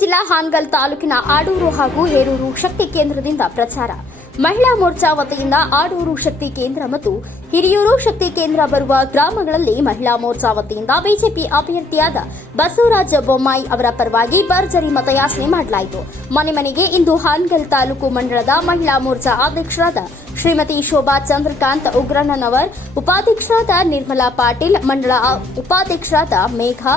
ಜಿಲ್ಲಾ ಹಾನಗಲ್ ತಾಲೂಕಿನ ಆಡೂರು ಹಾಗೂ ಹೇರೂರು ಶಕ್ತಿ ಕೇಂದ್ರದಿಂದ ಪ್ರಚಾರ. ಮಹಿಳಾ ಮೋರ್ಚಾ ವತಿಯಿಂದ ಆಡೂರು ಶಕ್ತಿ ಕೇಂದ್ರ ಮತ್ತು ಹಿರಿಯೂರು ಶಕ್ತಿ ಕೇಂದ್ರ ಬರುವ ಗ್ರಾಮಗಳಲ್ಲಿ ಮಹಿಳಾ ಮೋರ್ಚಾ ವತಿಯಿಂದ ಬಿಜೆಪಿ ಅಭ್ಯರ್ಥಿಯಾದ ಬಸವರಾಜ ಬೊಮ್ಮಾಯಿ ಅವರ ಪರವಾಗಿ ಭರ್ಜರಿ ಮತಯಾಚನೆ ಮಾಡಲಾಯಿತು. ಮನೆ ಮನೆಗೆ ಇಂದು ಹಾನಗಲ್ ತಾಲೂಕು ಮಂಡಳದ ಮಹಿಳಾ ಮೋರ್ಚಾ ಅಧ್ಯಕ್ಷರಾದ ಶ್ರೀಮತಿ ಶೋಭಾ ಚಂದ್ರಕಾಂತ್ ಉಗ್ರಣ್ಣನವರ್, ಉಪಾಧ್ಯಕ್ಷರಾದ ನಿರ್ಮಲಾ ಪಾಟೀಲ್ ಮಂಡಳ ಉಪಾಧ್ಯಕ್ಷರಾದ ಮೇಘಾ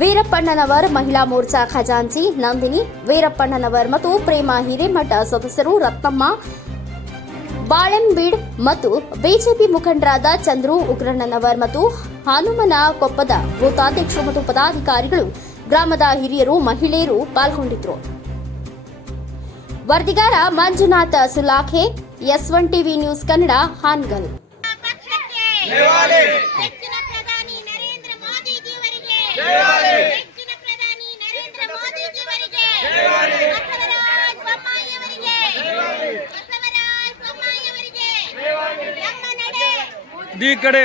ವೀರಪ್ಪಣ್ಣನವರ್ ಮಹಿಳಾ ಮೋರ್ಚಾ ಖಜಾಂಚಿ, ನಂದಿನಿ, ವೀರಪ್ಪಣ್ಣನವರ್ ಮತ್ತು ಪ್ರೇಮ ಹಿರೇಮಠ ಸದಸ್ಯರು ರತ್ನಮ್ಮ, ಬಾಳೆಂಬೀಡ್ ಮತ್ತು ಬಿಜೆಪಿ ಮುಖಂಡರಾದ ಚಂದ್ರು ಉಗ್ರಣ್ಣನವರ್ ಮತ್ತು ಹನುಮನ ಕೊಪ್ಪದ ಬೂತಾಧ್ಯಕ್ಷರು ಮತ್ತು ಪದಾಧಿಕಾರಿಗಳು, ಗ್ರಾಮದ ಹಿರಿಯರು, ಮಹಿಳೆಯರು ಪಾಲ್ಗೊಂಡಿದ್ದರು. ವರದಿಗಾರ Manjunatha Sulakhe, S one TV news Kannada, Hangal. દીકડે